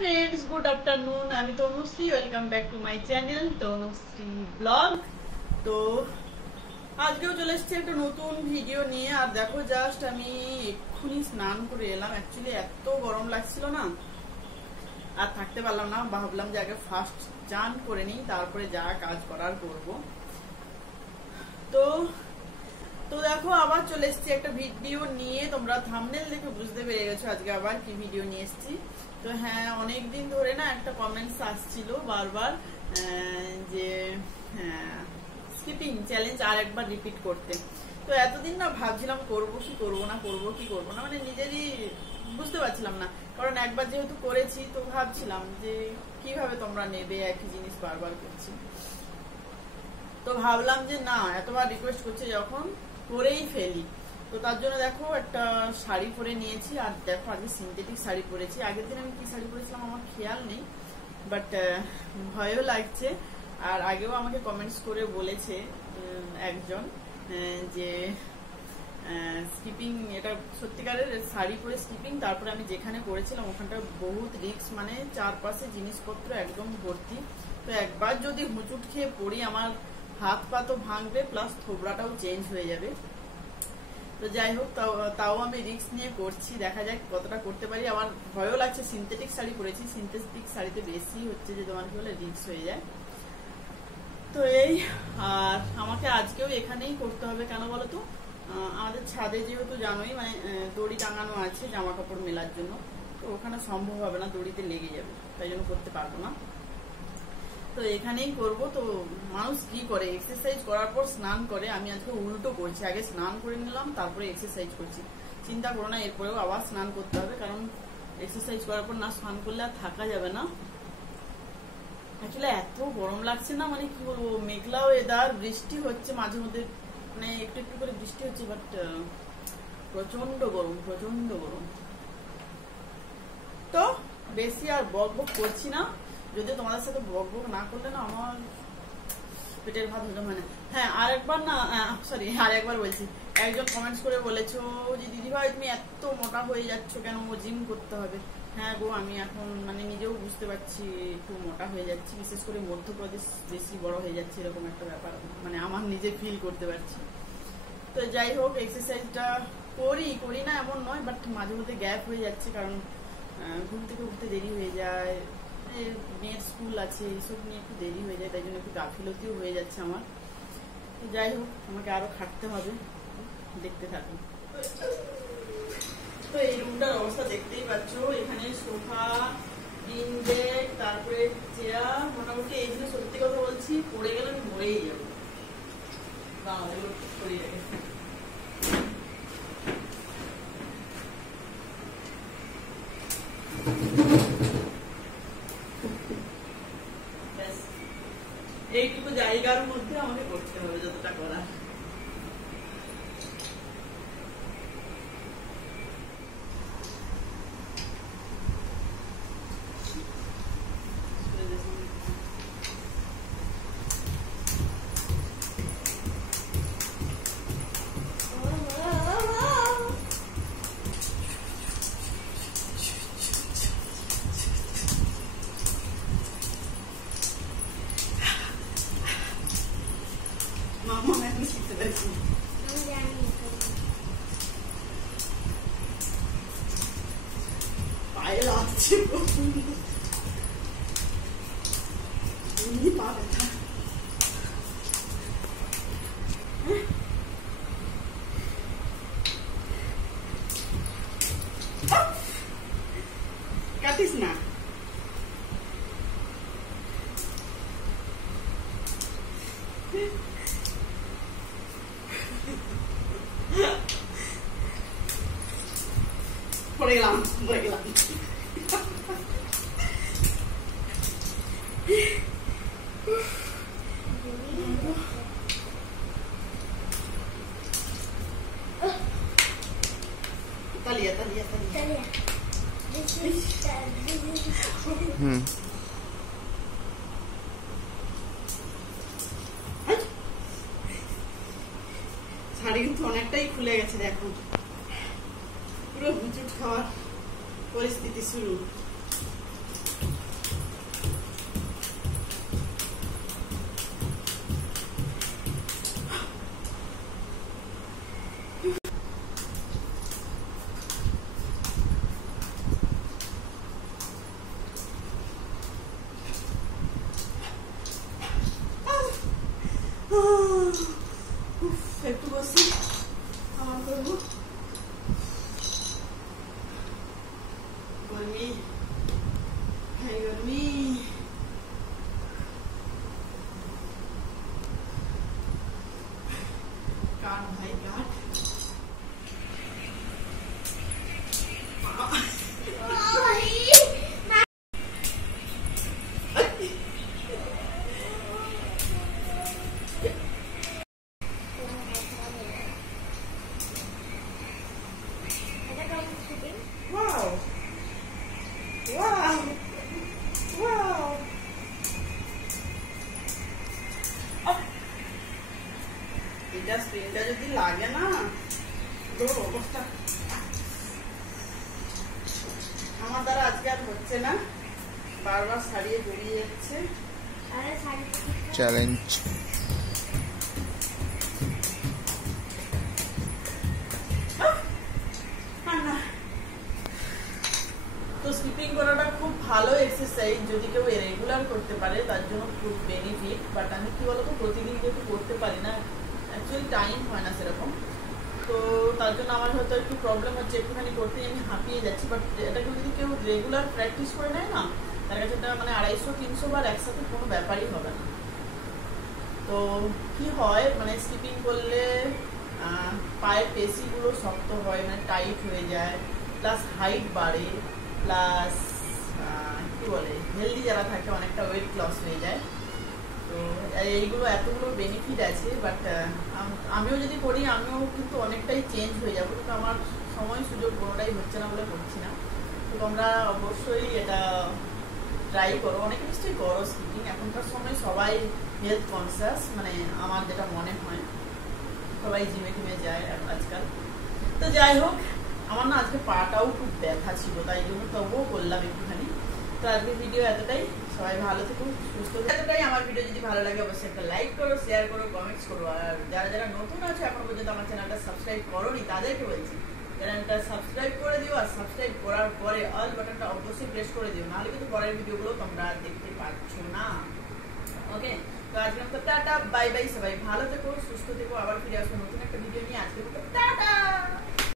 Friends, good afternoon. আমি Tanushree, welcome back to my channel Tanushree blog. তো আজকেও চলে এসেছি একটা নতুন ভিডিও নিয়ে। আর দেখো, জাস্ট আমি এক্ষুনি স্নান করে এলাম। অ্যাকচুয়ালি এত গরম লাগছিল না, আর থাকতে পারলাম না। ভাবলাম যে আগে ফার্স্ট চান করে নিই, তারপরে যা কাজ করার করব। তো তো দেখো, আবার চলে এসেছি একটা ভিডিও নিয়ে। তোমরা থাম্বনেল দেখে বুঝতে পেরে গেছো আজকে আবার কি ভিডিও নিয়ে এসেছি। তো হ্যাঁ, অনেকদিন ধরে না একটা কমেন্টস আসছিল বারবার যে স্কিপিং চ্যালেঞ্জ আর একবার রিপিট করতে। তো এতদিন না ভাবছিলাম করবো কি করবো না, করবো কি করবো না, মানে নিজেরই বুঝতে পারছিলাম না। কারণ একবার যেহেতু করেছি, তো ভাবছিলাম যে কিভাবে তোমরা নেবে, একই জিনিস বারবার করছি। তো ভাবলাম যে না, এতবার রিকোয়েস্ট করছে যখন, করেই ফেলি। তো তার জন্য দেখো একটা শাড়ি পরে নিয়েছি। আর দেখো, আজকে সিনথেটিক শাড়ি পরেছি। আগের দিন আমি কি শাড়ি পরেছিলাম আমার খেয়াল নেই, বাট ভয়ও লাগছে। আর আগেও আমাকে কমেন্টস করে বলেছে একজন যে স্কিপিং, এটা সত্যিকারের শাড়ি পরে স্কিপিং। তারপরে আমি যেখানে করেছিলাম ওখানটা বহুত রিস্ক, মানে চারপাশে জিনিসপত্র একদম ভর্তি। তো একবার যদি হুঁচুট খেয়ে পড়ি, আমার হাত পা তো ভাঙবে, প্লাস থোবড়াটাও চেঞ্জ হয়ে যাবে। তো যাই হোক, তাও আমি রিস্ক নিয়ে করছি। দেখা যাক কতটা করতে পারি। আমার ভয়ও লাগছে। সিনথেটিক শাড়ি পরেছি, সিনথেটিক শাড়িতে বেশি হচ্ছে যে তোমার কি বলে রিস্ক হয়ে যায়। তো এই, আর আমাকে আজকেও এখানেই করতে হবে। কেন বলো তো, আমাদের ছাদে যেহেতু জানোই, মানে দড়ি টাঙানো আছে জামা কাপড় মেলার জন্য। তো ওখানে সম্ভব হবে না, দড়িতে লেগে যাবে, তাই জন্য করতে পারবো না। তো এখানেই করব। তো মানুষ কি করে, এক্সারসাইজ করার পর স্নান করে। আমি আজকে উল্টো করছি, আগে স্নান করে নিলাম, তারপরে এক্সারসাইজ করছি। চিন্তা করো না, এরপরেও আবার স্নান করতে হবে, কারণ এক্সারসাইজ করার পর না স্নান করলে আর থাকা যাবে না। আসলে এত গরম লাগছে না, মানে কি বলবো, মেঘলা ওয়েদার, বৃষ্টি হচ্ছে মাঝে মধ্যে, মানে একটু একটু করে বৃষ্টি হচ্ছে, বাট প্রচন্ড গরম, প্রচন্ড গরম। তো বেশি আর বক বক করছি না। যদি তোমাদের সাথে বক বক না করলে না আমার পেটের ভাত হজম হয় না। হ্যাঁ, আরেকবার না, সরি, আরেকবার বলছি। একজন কমেন্টস করে বলেছো যে দিদি ভাই তুমি এত মোটা হয়ে যাচ্ছ কেন, জিম করতে হবে। হ্যাঁ গো, আমি এখন মানে নিজেও বুঝতে পারছি একটু মোটা হয়ে যাচ্ছি, বিশেষ করে মধ্যপ্রদেশ বেশি বড় হয়ে যাচ্ছে, এরকম একটা ব্যাপার মানে আমার নিজে ফিল করতে পারছি। তো যাই হোক, এক্সারসাইজটা করি না এমন নয়, বাট মাঝে মধ্যে গ্যাপ হয়ে যাচ্ছে, কারণ ঘুম থেকে উঠতে দেরি হয়ে যায়, মেয়ের স্কুল আছে, এইসব নিয়ে একটু দেরি হয়ে যায়, তাই জন্য একটু গাফিলতিও হয়ে যাচ্ছে আমার। তো যাই হোক, আমাকে আরো খাটতে হবে, দেখতে থাকুন। তো এই রুমটার অবস্থা দেখতেই পাচ্ছ। এখানে সোফা, ডিন বেড, তারপরে চেয়ার, মোটামুটি এই জন্য সত্যি কথা বলছি, পড়ে গেলে আমি মরেই যাবো। এগুলো সরিয়ে রেখে এইটুকু জায়গার মধ্যে আমাকে করতে হবে যতটা করা। মামা এখন শিখতে পারছি, পায়ে লাগছে, পা ব্যথা। কাটিস না। পড়ে গেলাম। তালিয়া তালিয়া তালিয়া। শাড়ি কিন্তু অনেকটাই খুলে গেছে, দেখো পুরো হুঁচুট খাওয়ার পরিস্থিতি শুরু। ওয়াও ওয়াও এটা স্ক্রিনটা যদি লাগে না তোর অবস্থা আমার দ্বারা আজকে আর হচ্ছে না, বারবার ছাড়িয়ে বেরিয়ে যাচ্ছে। চ্যালেঞ্জ তো স্কিপিং করাটা খুব ভালো এক্সারসাইজ, যদি কেউ রেগুলার করতে পারে তার জন্য খুব বেনিফিট। বাট আমি কি বলতো প্রতিদিন যেহেতু করতে পারি না, অ্যাকচুয়ালি টাইম হয় না সেরকম, তো তার জন্য আমার হয়তো একটু প্রবলেম হচ্ছে, একটুখানি করতেই আমি হাঁপিয়ে যাচ্ছি। বাট এটাকে যদি কেউ রেগুলার প্র্যাকটিস করে নেয় না, তার কাছে এটা মানে 250-300 বার একসাথে কোনো ব্যাপারই হবে না। তো কি হয় মানে স্কিপিং করলে পায়ের পেশিগুলো শক্ত হয়, মানে টাইট হয়ে যায়, প্লাস হাইট বাড়ে, প্লাস কি বলে হেলদি যারা থাকে অনেকটা ওয়েট লস হয়ে যায়। তো এইগুলো এতগুলো বেনিফিট আছে। বাট আমিও যদি করি আমিও কিন্তু অনেকটাই চেঞ্জ হয়ে যাবো, কিন্তু আমার সময় সুযোগ কোনোটাই হচ্ছে না বলে করছি না। তো তোমরা অবশ্যই এটা ট্রাই করো, অনেকে নিশ্চয়ই করো স্কিপিং। এখনকার সময় সবাই হেলথ কনসিয়াস, মানে আমার যেটা মনে হয় সবাই জিমে টিমে যায় আজকাল। তো যাই হোক, আমার না আজকে পাটাও খুব ব্যথা ছিল, তাই জন্য তবুও করলাম একটুখানি। তো আজকের ভিডিও এতটাই, সবাই ভালো থেকো সুস্থ এতটাই। আমার ভিডিও যদি ভালো লাগে অবশ্যই একটা লাইক করো, শেয়ার করো, কমেন্টস করো। আর যারা যারা নতুন আছে এখনো পর্যন্ত আমার চ্যানেলটা সাবস্ক্রাইব করোনি তাদেরকে বলছি চ্যানেলটা সাবস্ক্রাইব করে দিও, আর সাবস্ক্রাইব করার পরে অল বাটনটা অবশ্যই প্রেস করে দিও, নাহলে কিন্তু পরের ভিডিওগুলো তোমরা দেখতে পাচ্ছ না। ওকে, তো আজকের মতো টাটা বাই বাই, সবাই ভালো থেকো সুস্থ থেকো, আবার ফিরে আসবো নতুন একটা ভিডিও নিয়ে। আজকের মতো